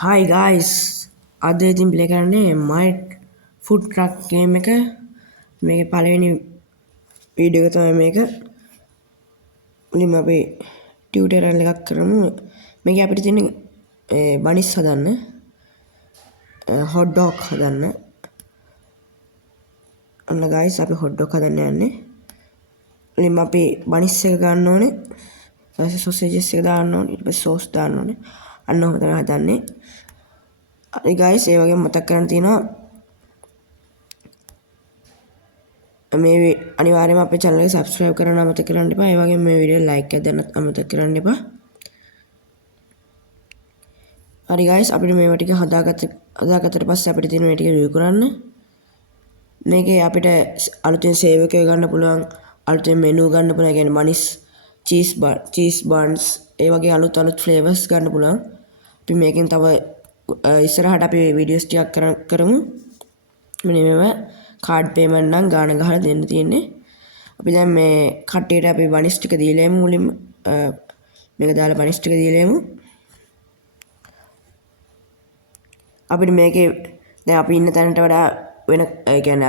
Hi guys, අද ඉතින් play කරන්නේ my food truck game එක. මේකේ පළවෙනි වීඩියෝ එක තමයි මේක. මුලින්ම අපි ටියුටෝරියල් එකක් කරමු. මේකේ අපිට තියෙන්නේ බනිස් හදන්න, hot dog හදන්න. ඔන්න guys අපි hot dog හදන්න යන්නේ. මුලින්ම අපි බනිස් එක ගන්න ඕනේ. ඊට පස්සේ sausages එක දාන්න ඕනේ. ඊට පස්සේ sauce දාන්න ඕනේ. අන්න ඔහොම තමයි හදන්නේ. හරි guys, ඒ වගේම මතක් කරන්න තියෙනවා මේ අනිවාර්යයෙන්ම අපේ channel එක subscribe කරන්න අමතක කරන්න එපා. ඒ වගේම මේ වීඩියෝ like එකක් දෙන්න අමතක කරන්න එපා. හරි guys, අපිට මේවා ටික හදාගත්තට පස්සේ අපිට තියෙන මේ ටික view කරන්න. මේකේ අපිට අලුතෙන් save එකේ ගන්න පුළුවන්, අලුතෙන් menu ගන්න පුළුවන්. ඒ කියන්නේ manis, cheese buns, ඒ වගේ අලුත් flavors ගන්න පුළුවන්. අපි මේකෙන් තව ඉස්සරහට අපි වීඩියෝස් ටිකක් කරමු. මෙන්න මේවා කාඩ් පේමන්ට් නම් ගාන ගහලා දෙන්න තියෙන්නේ. අපි දැන් මේ කට්ටියට අපි බනිස් ටික දීලා එමු. මුලින්ම මේක දාලා බනිස් ටික දීලා එමු. අපිට මේකේ දැන් අපි ඉන්න තැනට වඩා වෙන ඒ කියන්නේ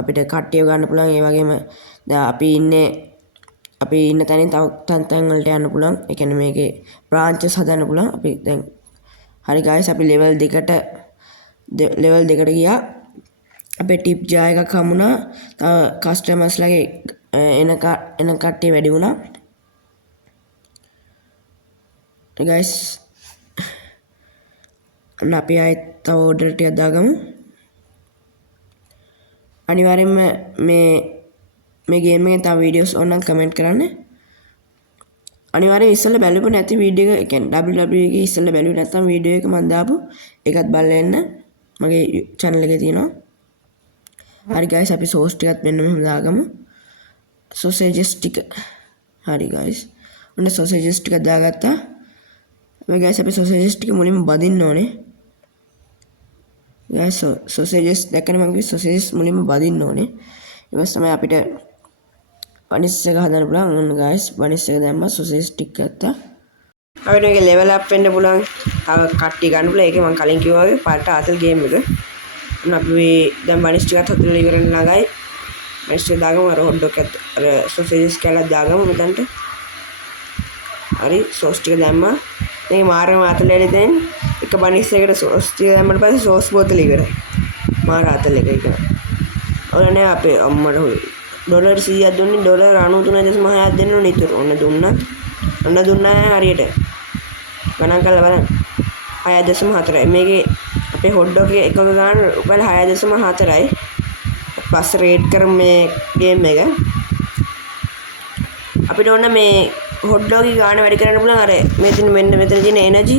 අපිට කට්ටිය ගන්න පුළුවන්. ඒ වගේම දැන් අපි ඉන්න තැනින් තව තැන් වලට යන්න පුළුවන්. ඒ කියන්නේ මේකේ බ්‍රාන්චස් හදන්න පුළුවන්. අපි දැන් හරි guys, අපි level 2ට ගියා. අපේ ටිප් ජා එකක් හම්බුණා. තව කස්ටමර්ස් ලගේ එන කට්ටිය වැඩි වුණා. guys, අන්න අපි ආයෙත් තව order ටිකක් දාගමු. අනිවාර්යෙන්ම මේ ගේම් එකේ තව වීඩියෝස් ඕනනම් කමෙන්ට් කරන්න. අනිවාර්යෙන් ඉස්සෙල්ලා බැලුවොත් නැති වීඩියෝ එක, ඒ කියන්නේ WWE එකේ ඉස්සෙල්ලා බැලුවේ නැත්නම් වීඩියෝ එක මම දාපු ඒකත් බලලා එන්න. මගේ channel එකේ තියෙනවා. හරි guys, අපි sauce ටිකත් මෙන්න මෙහෙම දාගමු. sausages ටික. හරි guys, ඔන්න sausages ටික දාගත්තා. මේ guys අපි sausages ටික මුලින්ම බදින්න ඕනේ. guys, sausages දැක්කනේ මම කිව්වේ sausages මුලින්ම බදින්න ඕනේ. ඊට පස්සේ තමයි අපිට බනිස් එක හදන්න පුළුවන්. ඔන්න guys, බනිස් එක දැම්මා, sausages ටික ගත්තා. අපිට මේක level up වෙන්න පුළුවන්. තව කට්ටිය ගන්න පුළුවන්. ඒකේ මම කලින් කිව්වා වගේ පාට ආතල් ගේම් එක. අපි දැන් බනිස් ටිකත් හදලා ඉවර වෙන ළඟයි. බනිස් ටික දාගමු. අර හොට් ඩොග් එකත් අර සොසේජස් කැලක් දාගමු මෙතනට. හරි, සෝස් ටික දැම්මා. මේ මාරම අතලෙලි දැන් එක බනිස් එකකට සෝස් ටික දැම්මට පස්සේ සෝස් බෝතල ඉවරයි. මාර අතල එක. ඔන්න අපේ අම්මට ඩොලර් 100ක් දුන්නේ, ඩොලර් 93.6ක් දෙන්න ඕනේ ඉතුරු. ඔන්න දුන්නා හරියට. ගණන් කරලා බලන්න. 6.4යි. මේකේ අපේ හොට් ඩොග් එක ගාන රුපියල් 6.4යි. පස් රේට් කරමු මේ ගේම් එක. අපිට ඕන මේ හොට් ඩොග් එක ගාන වැඩි කරන්න පුළුවන්. අර මෙතන තියෙන එනර්ජි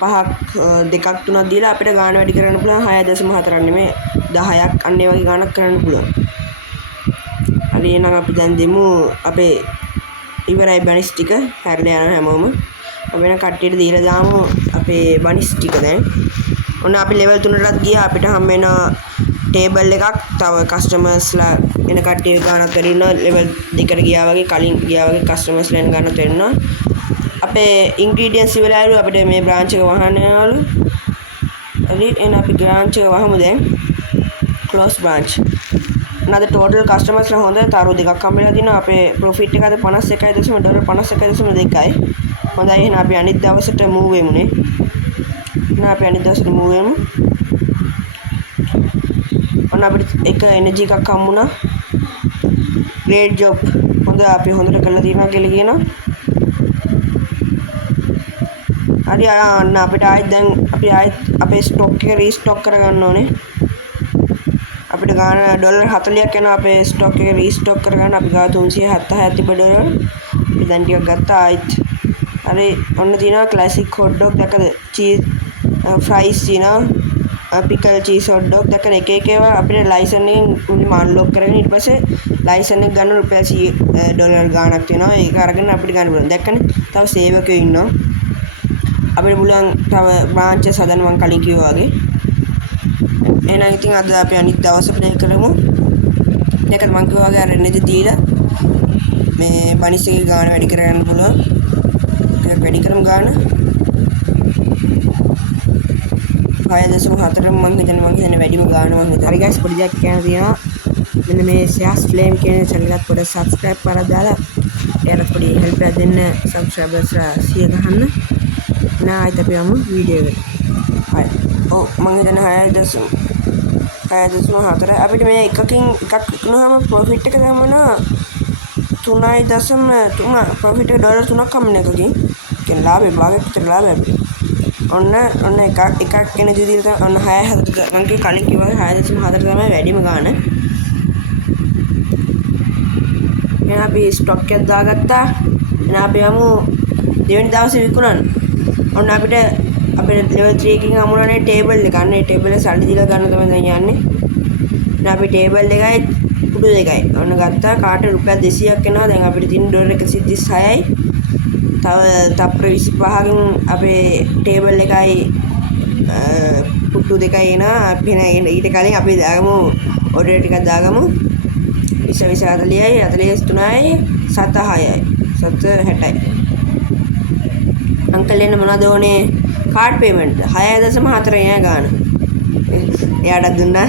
පහක් දෙකක් තුනක් දීලා අපිට ගාන වැඩි කරන්න පුළුවන්. 6.4ක් නෙමෙයි 10ක් අන්න ඒ වගේ ගානක් කරන්න පුළුවන්. හරි, එහෙනම් අපි දැන් දෙමු අපේ ඉවරයි බනිස් ටික. හැරලා යනවා හැමෝම. වෙන කට්ටියට දීලා දාමු අපේ බනිස් ටික දැන්. ඔන්න අපි level 3ටත් ගියා. අපිට හම් වෙන ටේබල් එකක් තව කස්ටමර්ස්ලා එන කට්ටිය ගානක් දෙන්නා. level 2ට ගියා වගේ කලින් ගියා වගේ කස්ටමර්ස්ලා එන ගානක් දෙන්නා. අපේ ඉන්ග්‍රීඩියන්ට්ස් ඉවරයිලු. අපිට මේ බ්‍රාන්ච් එක වහන්න යනවලු. හරි, එහෙනම් අපි බ්‍රාන්ච් එක වහමු දැන්. close branch. නේද total customers හොඳ තරු දෙකක් හම්බෙලා තිනවා. අපේ profit එක අද $51.2යි. හොඳයි, එහෙනම් අපි අනිත් දවසට move වෙමුනේ. ඔන්න අපිට එක එනර්ජි එකක් හම්බුණා. great job. හොඳ, අපි හොඳට කරලා තියෙනවා කියලා කියනවා. හරි, අන්න අපිට ආයෙත් අපේ ස්ටොක් එක රීස්ටොක් කරගන්න ඕනේ. අපිට ගාන ඩොලර් 40ක් යනවා අපේ ස්ටොක් එක රීස්ටොක් කරගන්න. අපි ගාව 376ක් තිබ්බ ඩොලර්. අපි දැන් ටිකක් ගත්තා ආයෙත්. හරි, ඔන්න තියෙනවා ක්ලාසික් හොට් ඩොග් දැකද? චීස් ෆ්‍රයිස් තියෙනවා. පිකල් චීස් හොට් ඩොග් දැකද? එක ඒවා අපිට ලයිසන් එකෙන් මුලින්ම අන්ලොක් කරගෙන ඊට පස්සේ ලයිසන් එක ගන්න රුපියල් $100 ගාණක් වෙනවා. ඒක අරගෙන අපිට ගන්න පුළුවන්. දැක්කනේ? තව සේවකයෝ ඉන්නවා. අපිට පුළුවන් තව බ්‍රාන්චස් හදන්න මම කලින් කිව්වා වගේ. එහෙනම් ඉතින් අද අපි අනිත් දවස් ප්ලේ කරමු. මේකත් මම කිව්වා වගේ අර එනර්ජි දීලා මේ බනිස් එකේ ගාණ වැඩි කරගන්න පුළුවන්. ටිකක් වැඩි කරමු ගාණ. 6.4 මං හිතන්නේ වැඩිම ගාන මං හිතන්නේ. හරි guys පොඩි දෙයක් කියන්න තියෙනවා. මෙන්න මේ SEAS Flame කියන channel එකත් පොඩ්ඩක් subscribe කරලා දාලා එයාට පොඩි help එකක් දෙන්න subscribers 100 ගහන්න. ආයෙත් අපි යමු වීඩියෝ එකට. හරි. ඔව් මං හිතන්නේ 6.4 අපිට මේ එකකින් එකක් විකුණුවාම profit එක ගමනවා 3.3 profit එක ඩොලර් 3ක් හම්බෙන එකකින්. කියන්නේ ලාභේ භාගයක් විතර ලාභය අපිට. ඔන්න එකක් කෙන ජීවිතය ඔන්න 6.4 මං කලින් කිව්වා 6.4 තමයි වැඩිම ගාන. එහෙනම් අපි ස්ටොක් එකක් දාගත්තා. එහෙනම් අපි යමු දෙවෙනි දවසේ විකුණන්න. ඔන්න අපිට level 3 එකකින් හමුුණානේ ටේබල් එක. අන්න ඒ ටේබල් එක සල්ලි දීලා ගන්න තමයි දැන් යන්නේ. එහෙනම් අපි ටේබල් එකයි කුඩු දෙකයි ඔන්න ගත්තා. කාට රුපියල් 200ක් එනවා. දැන් අපිට තියෙන ඩොලර් 136යි. තව තප්පර 25කින් අපේ ටේබල් එකයි පුට්ටු දෙකයි එනවා. අපි ඊට කලින් අපි දාගමු ඕඩර් ටිකක් දාගමු. 20 40යි 43යි 76යි 760යි. අංකල් එන්න මොනවද ඕනේ? කාඩ් පේමන්ට් 6.4 ය ගාන. එයාට දුන්නා.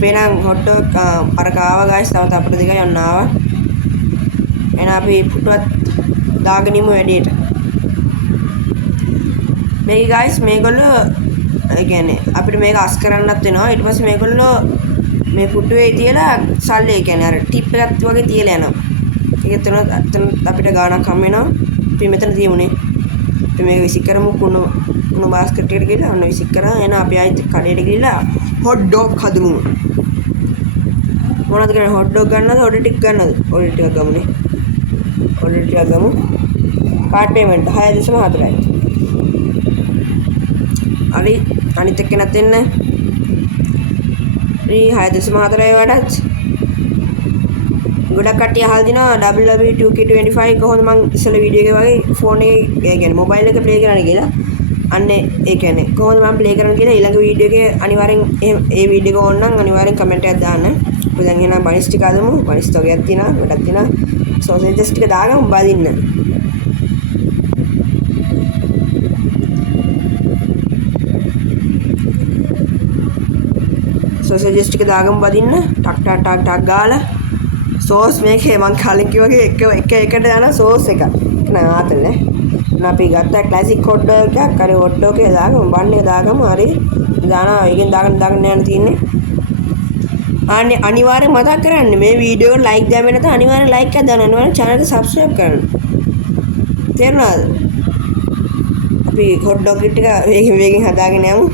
පේනම් හොට්ඩොග් අර කාව ගායිස් තව තප්පර දෙකයි ඔන්න ආවා. එහෙනම් අපි පුටුවත් දාගෙන ඉමු වැඩේට. මේක ගායිස් මේගොල්ලෝ කියන්නේ අපිට මේක අස් කරන්නත් වෙනවා. ඊට පස්සේ මේගොල්ලෝ මේ පුටුවේ තියලා සල්ලි කියන්නේ අර ටිප් එකක් වගේ තියලා යනවා. ඒක එතන අපිට ගාණක් හම් වෙනවා. අපි මෙතන තියමුනේ. අපි මේක විසි කරමු කුණු බාස්කට් එකට ගිහලා ඔන්න විසි කරා. එහෙනම් අපි ආයෙත් කඩේට ගිහලා හොට් ඩොග් හදමු. මොනවද කියන්නේ හොට් ඩොග් ගන්නවද ඔඩර් ටික ගන්නවද? ඔඩර් ටිකක් ගමුනේ. ඔඩර් ටිකක් ගමු. කාඩ් පේමන්ට් 6.4යි. හරි අනිත් එක්කෙනත් එන්න. මේ 6.4යි වඩාත් ගොඩක් කට්ටිය අහලා දිනවා WWE 2K25 කොහොමද මං ඉස්සෙල්ලා වීඩියෝ එකේ වගේ ෆෝන් එකේ කියන්නේ මොබයිල් එකේ ප්ලේ කරන්න කියලා. අන්න ඒ කියන්නේ කොහොමද මම ප්ලේ කරන්න කියලා ඊළඟ වීඩියෝ එකේ අනිවාර්යෙන් ඒ වීඩියෝ එක ඕන නම් අනිවාර්යෙන් කමෙන්ට් එකක් දාන්න. අපි දැන් එහෙනම් බනිස් ටික අදමු. බනිස් තෝගයක් තියෙනවා, ගොඩක් තියෙනවා. සෝසේජස් ටික දාගමු බදින්න. සෝසේජස් ටික දාගමු බදින්න. ටක් ගාලා සෝස් මේකේ මං කලින් කිව්වා එක එකට යන සෝස් එකක්. නෑ ආතල්නේ. අපි ගත්ත ක්ලාසික් හොට් ඩොග් එකක්. අර හොට් ඩොග් එක දාගමු, බන් එක දාගමු. හරි. දානවා. එකෙන් දාගෙන යන්න තියෙන්නේ. අනිවාර්යෙන් මතක් කරන්න මේ වීඩියෝ එකට ලයික් දැම්මේ නැත්නම් අනිවාර්යෙන් ලයික් එකක් දාන්න. අනිවාර්යෙන් channel එක subscribe කරන්න. තේරුණාද? අපි හොට් ඩොග් ටික වේගෙන් හදාගෙන යමු.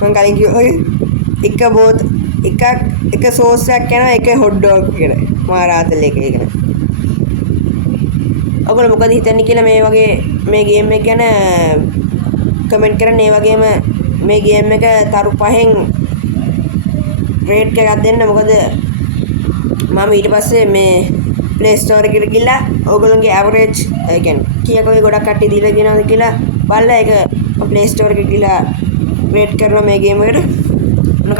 මං කලින් කිව්වා එක සෝස් එකක් යනවා එක හොට් ඩොග් කියලා. මාරාතල් එක ඒක. ඔයගොල්ලෝ මොකද හිතන්නේ කියලා මේ වගේ මේ ගේම් එක ගැන කමෙන්ට් කරන්න. ඒ වගේම මේ ගේම් එක තරු 5න් රේට් එකක් දෙන්න. මොකද මම ඊට පස්සේ මේ Play Store එකට ගිහලා ඔයගොල්ලෝගේ ඇවරේජ් ඒ කියන්නේ කීයක් වගේ ගොඩක් කට්ටිය දීලා තියෙනවද කියලා බලලා ඒක Play Store එකට ගිහලා රේට් කරනවා මේ ගේම් එකට.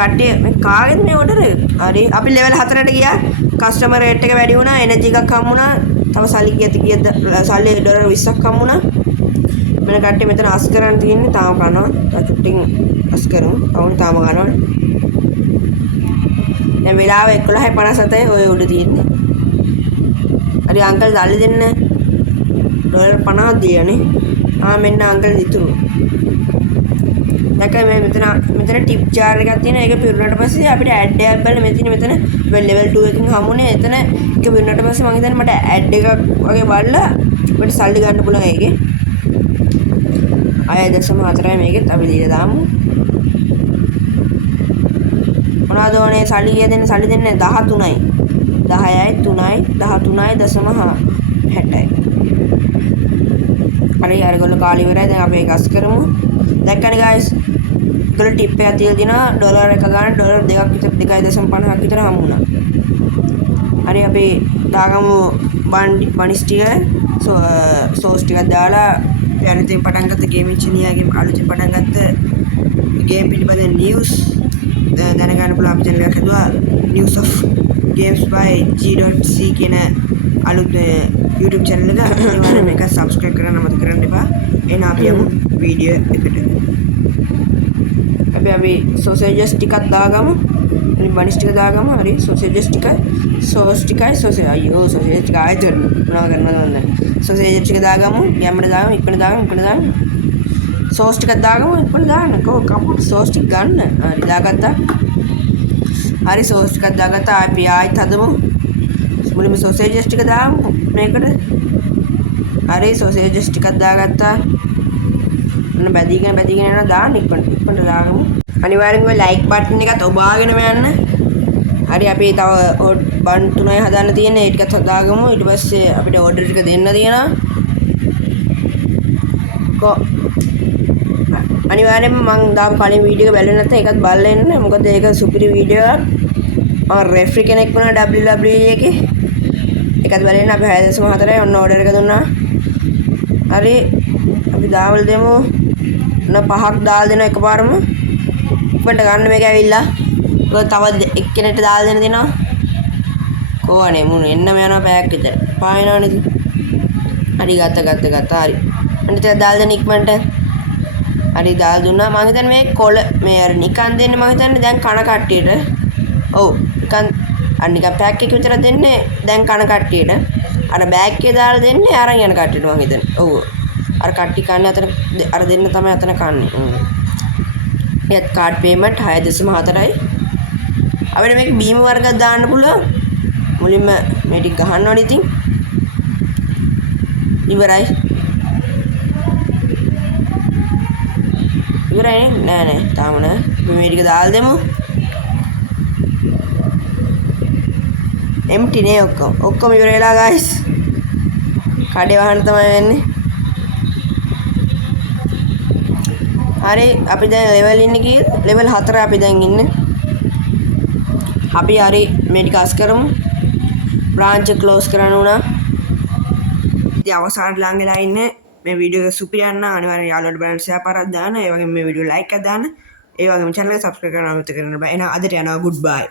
කට්ටිය මේ කාගෙත් මේ ඔඩර් එක. හරි අපි level 4ට ගියා. කස්ටමර් රේට් එක වැඩි වුණා. එනර්ජි එකක් හම් වුණා. තව සල්ලි කීයද සල්ලි ඩොලර් 20ක් හම් වුණා. මෙන්න කට්ටිය මෙතන අස් කරන් තියෙන්නේ. තාම කනවා. චුට්ටින් අස් කරමු. අවුන් තාම කනවා. දැන් වෙලාව 11:57යි ඔය උඩ තියෙන්නේ. හරි අංකල් සල්ලි දෙන්න. ඩොලර් 50ක් දීලානේ. මෙන්න අංකල් ඉතුරු. දැන් මේ මෙතන ටිප් ජාර් එකක් තියෙනවා. ඒක පිරුණාට පස්සේ අපිට ඇඩ් එකක් බලන්න මෙතන level 2 එකකින් හමුනේ. එතන ඒක පිරුණාට පස්සේ මම හිතන්නේ මට ඇඩ් එකක් වගේ බලලා අපිට සල්ලි ගන්න පුළුවන් ඒකේ. 6.4යි මේකෙත් අපි දීලා දාමු. මොනවද ඕනේ සල්ලි කීයද දෙන්න? සල්ලි දෙන්නේ 13යි. 10යි 3යි 13.60යි. හරි අරගොල්ලෝ කාලි ඉවරයි. දැන් අපි ඒක අස් කරමු. දැක්කනේ guys. ඒගොල්ලෝ ටිප් එකක් තියලා දිනා ඩොලර් එක ගන්න ඩොලර් 2ක් විතර 2.50ක් විතර හමු වුණා. හරි අපි දාගමු බනිස් ටික සෝස් ටිකක් දාලා යන්නතෙන් පටන් ගත්ත ගේමින් චිනියාගේ අලුතින් පටන් ගත්ත ගේම් පිළිබඳ නිවුස් දැනගන්න පුළුවන් අපි channel එකක් හදුවා News of Games by G.C කියන අලුත් YouTube channel එක. අනිවාර්යයෙන් මේක subscribe කරන්න අමතක කරන්න එපා. එහෙනම් අපි යමු වීඩියෝ එකට. අපි සොසේජස් ටිකක් දාගමු. ඉතින් බනිස් ටික දාගමු. හරි සොසේජස් ටිකයි සෝස් ටිකයි අයියෝ සොසේජ් ටික ආයෙත් මොනවා කරනවද නැහැ. සොසේජ් ටික දාගමු. ගැම්මට දාගමු. ඉක්මනට දාගමු. සෝස් ටිකක් දාගමු. ඉක්මනට දාන්න. කපුට සෝස් ටික ගන්න. හරි දාගත්තා. හරි සෝස් ටිකක් දාගත්තා. අපි ආයෙත් හදමු. මුලින්ම සොසේජස් ටික දාමු මේකට. හරි සොසේජස් ටිකක් දාගත්තා. ඔන්න බැදීගෙන යනවා දාන්න ඉක්මනට දාගමු. අනිවාර්යෙන්ම ලයික් බටන් එකත් ඔබාගෙනම යන්න. හරි අපි තව බන් 3යි හදන්න තියෙන්නේ. ඒ ටිකත් හදාගමු. ඊට පස්සේ අපිට ඕඩර් ටික දෙන්න තියෙනවා. අනිවාර්යෙන්ම මම දාපු කලින් වීඩියෝ එක බැලුවේ නැත්නම් ඒකත් බලලා එන්න. මොකද ඒක සුපිරි වීඩියෝ එකක්. මම රෙෆරි කෙනෙක් වුණා WWE එකේ. ඒකත් බලලා එන්න. අපි 6.4යි ඔන්න ඕඩර් එක දුන්නා. හරි අපි දාවල දෙමු. ඔන්න 5ක් දාලා දෙනවා එකපාරම. ඉක්මනට ගන්න මේක ඇවිල්ලා. තව එක්කෙනෙක්ට දාලා දෙන්න දෙනවා. කොහොනේ මුණ එන්නම යනවා පැයක් විතර. පායනවා නේද? හරි ගත්තා. හරි. අනිත් එක දාලා දෙන්න ඉක්මනට. හරි දාලා දුන්නා. මම හිතන්නේ මේ කොළ මේ අර නිකන් දෙන්නේ මම හිතන්නේ දැන් කන කට්ටියට. ඔව් නිකන් නිකන් පැක් එක විතර දෙන්නේ දැන් කන කට්ටියට. අර බෑග් එකේ දාලා දෙන්නේ අරන් යන කට්ටියට මම හිතන්නේ. ඔව්. අර කට්ටි කන්නේ අතන අර දෙන්න තමයි අතන කන්නේ. ඒත් කාඩ් පේමන්ට් 6.4යි. අපිට මේක බීම වර්ගයක් දාන්න පුළුවන්. මුලින්ම මේ ටික ගහන්න ඕනේ ඉතින්. ඉවරයි. නෑ තාම නෑ. අපි මේ ටික දාලා දෙමු. empty නේ ඔක්කොම ඉවර වෙලා guys. කඩේ වහන්න තමයි වෙන්නේ. හරි අපි දැන් ලෙවල් ඉන්නේ කීයද? ලෙවල් 4 අපි දැන් ඉන්නේ. අපි හරි මේ ටික අස් කරමු. බ්‍රාන්ච් ක්ලෝස් කරන්න උනා. ඉතින් අවසානට ලං වෙලා ඉන්නේ. මේ වීඩියෝ එක සුපිරි යන්න අනිවාර්යෙන් යාළුවන්ට බලන්න ෂෙයා පාරක් දාන්න. ඒ වගේම මේ වීඩියෝ ලයික් එකක් දාන්න. ඒ වගේම channel එක subscribe කරන්න අමතක කරන්න බෑ. එහෙනම් අදට යනවා good bye.